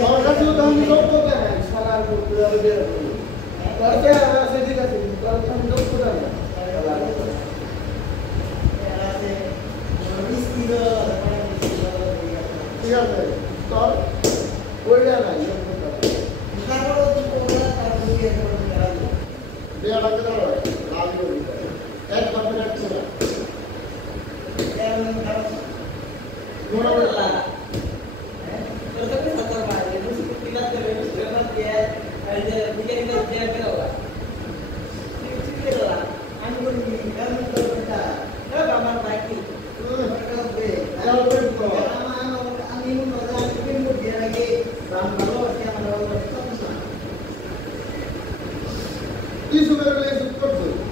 और का जो हम लोग को क्या है सारा को पूरा दे और क्या ऐसे ठीक है तो हम लोग को क्या है ठीक है तो कोई ना ये दे अलग कर रहा है लाल को एक कंप्लीट पूरा दोनों वाला Isso mesmo é isso por tudo.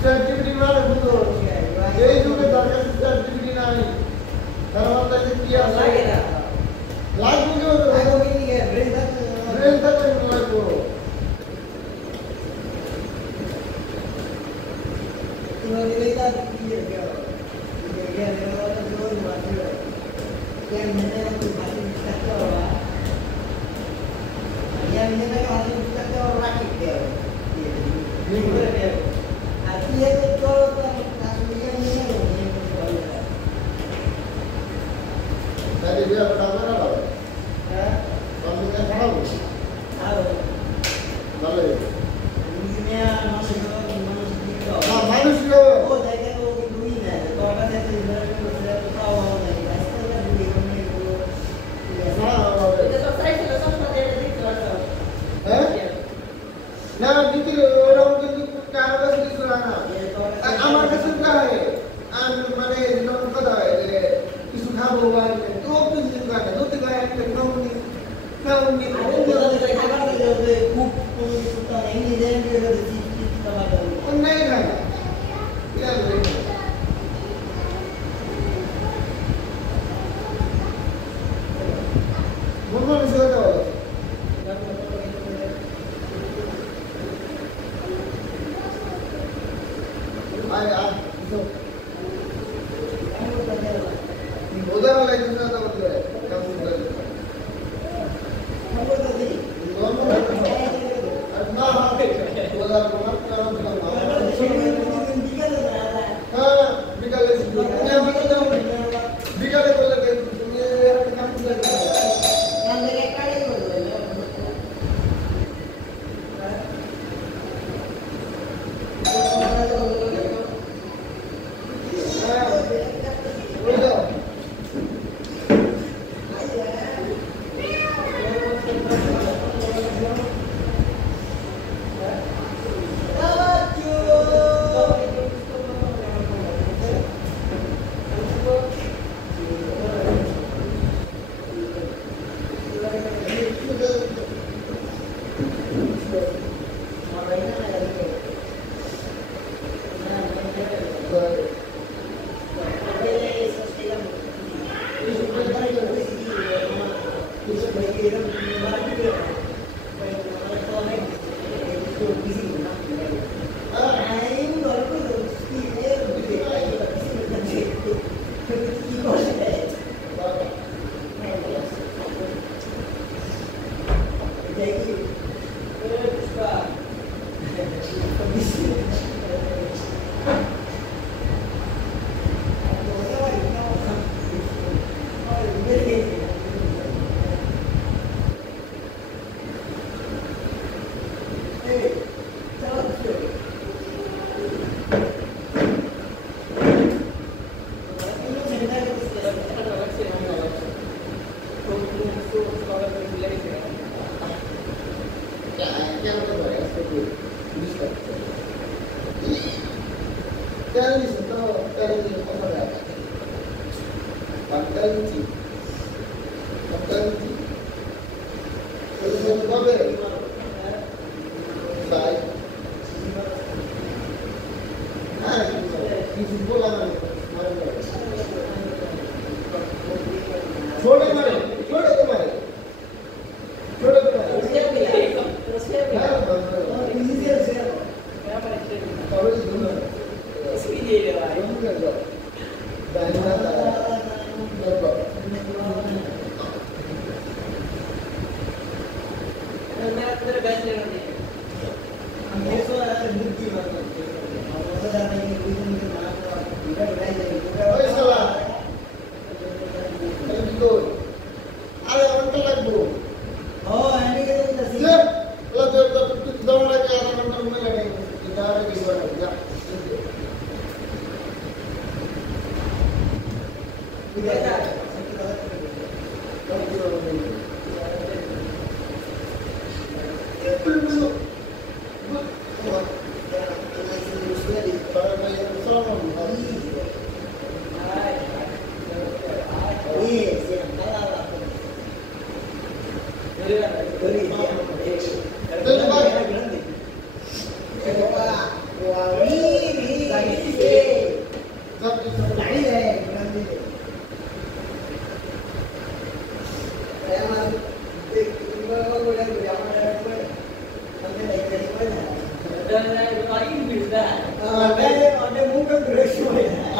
ChatGPT মানে বুঝো এই যুগে দরকার ChatGPT নাই কারণ তাতে কি আছে লাগে না লাগবে কি আগে কি নিয়ে ব্রেন থাকতে ব্রেন থাকতে লাগবে তুমি নিলেটা কি গেল ये मेरा वाला जो मारते हो क्या मैंने तो बाकी करते हो या मैंने का हाथ में करते हो राखी दे ये बोले दे आज ये तो ये नहीं है তাহলে বিয়া বড় না বাবা हां আমি না খাবো आओ ভালো दुनिया মানুষ না মানুষ ও জায়গা তো দুই না তো আমাদের তো তাও নাই রাস্তা দুই কোনে গুলো এটা সব সাইজ হলো সব সাথে দেখতে পারছো হ্যাঁ না দিদি ওরকম কিন্তু কাগজ কিছু না আমার কাছে প্রায় আমি মানে যখন কথা হয় যে কিছু খাবো বা তো কিছু খাবে তো থেকে একটা খাওনি খাওনি আরে বলতে খাবার দিলে খুব কোন কিছু তো নাই নিজে নিজে দেখি কি খাবার দাও অন্যায় খায় ইয়া লই মন সে দাও আয় আ তো ওদের লাগে না তো বলে কাম করে খবর তো দিই না ওদের কোন কারণ বিকালে বিকালে বলে তুমি একটা কাম করে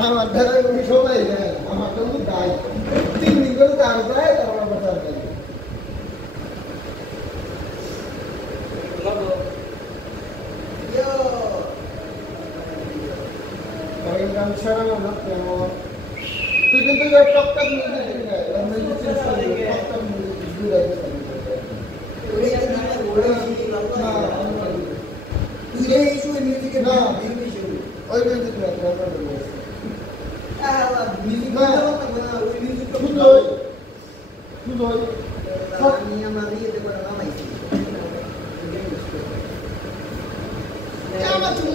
আমার দ্বারা আমি সবাই আমার তো দায় 3 দিন করে কাজ দেয় তারপর বাজার করি আমি সারা না তুই কিন্তু টপটা মিউজিক দিবি না আমি টপটা মিউজিক দিবি না ওই মিউজিক না মিউজিক না ওই মিউজিক তো তুই আমি আমার ইয়েতে করে নামাইছি Cama tu.